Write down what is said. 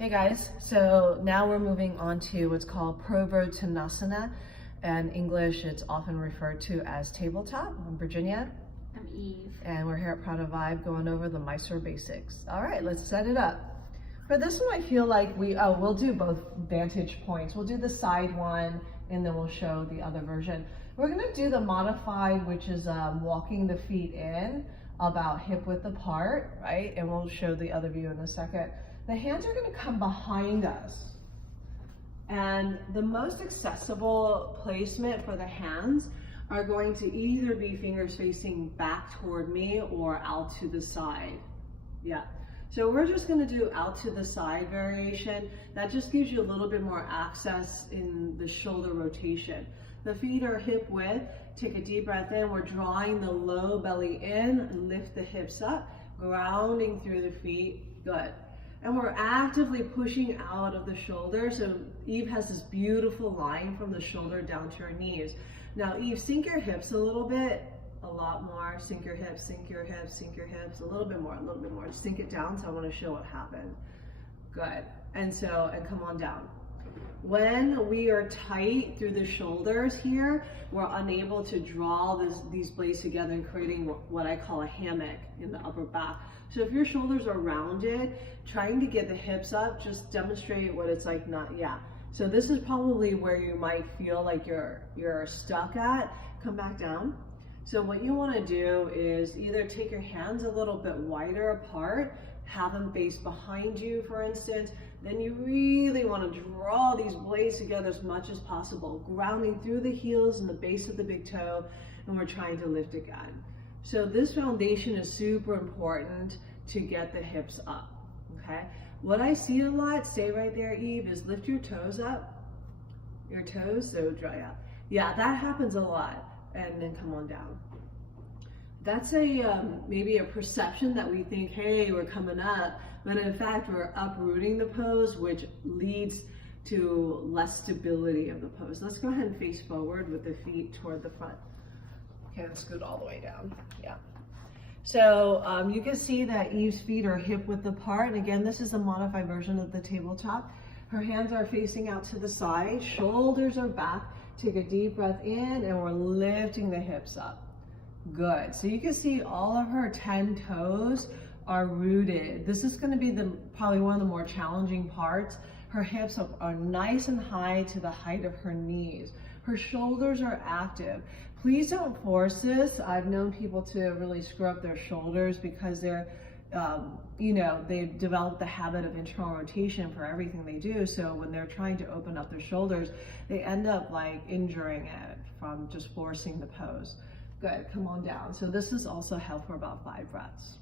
Hey guys, so now we're moving on to what's called Pravartanasana. In English, it's often referred to as tabletop. I'm Virginia. I'm Eve. And we're here at Prada Vibe going over the Mysore basics. All right, let's set it up. For this one, I feel like we'll do both vantage points. We'll do the side one, and then we'll show the other version. We're gonna do the modified, which is walking the feet in about hip width apart, right? And we'll show the other view in a second. The hands are gonna come behind us. And the most accessible placement for the hands are going to either be fingers facing back toward me or out to the side. Yeah. So we're just gonna do out to the side variation. That just gives you a little bit more access in the shoulder rotation. The feet are hip width. Take a deep breath in. We're drawing the low belly in and lift the hips up, grounding through the feet. Good. And we're actively pushing out of the shoulder. So Eve has this beautiful line from the shoulder down to her knees. Now Eve, sink your hips a little bit, a lot more. Sink your hips, sink your hips, sink your hips, a little bit more, a little bit more. Sink it down, so I want to show what happened. Good. And come on down. When we are tight through the shoulders here, we're unable to draw these blades together and creating what I call a hammock in the upper back. So if your shoulders are rounded, trying to get the hips up, just demonstrate what it's like So this is probably where you might feel like you're stuck at. Come back down. So what you want to do is either take your hands a little bit wider apart, have them face behind you, for instance. Then you really want to draw these blades together as much as possible, grounding through the heels and the base of the big toe, and we're trying to lift again. So this foundation is super important to get the hips up, okay? What I see a lot, stay right there, Eve, is lift your toes up. Your toes, so dry out. Yeah, that happens a lot, and then come on down. That's maybe a perception that we think, hey, we're coming up, but in fact, we're uprooting the pose, which leads to less stability of the pose. Let's go ahead and face forward with the feet toward the front. Okay, let's scoot all the way down. Yeah. So you can see that Eve's feet are hip width apart. And again, this is a modified version of the tabletop. Her hands are facing out to the side, shoulders are back. Take a deep breath in, and we're lifting the hips up. Good. So you can see all of her 10 toes are rooted. This is going to be probably one of the more challenging parts. Her hips are nice and high to the height of her knees. Her shoulders are active. Please don't force this. I've known people to really screw up their shoulders because they're, they've developed the habit of internal rotation for everything they do. So when they're trying to open up their shoulders, they end up like injuring it from just forcing the pose. Good, come on down. So this is also held for about 5 breaths.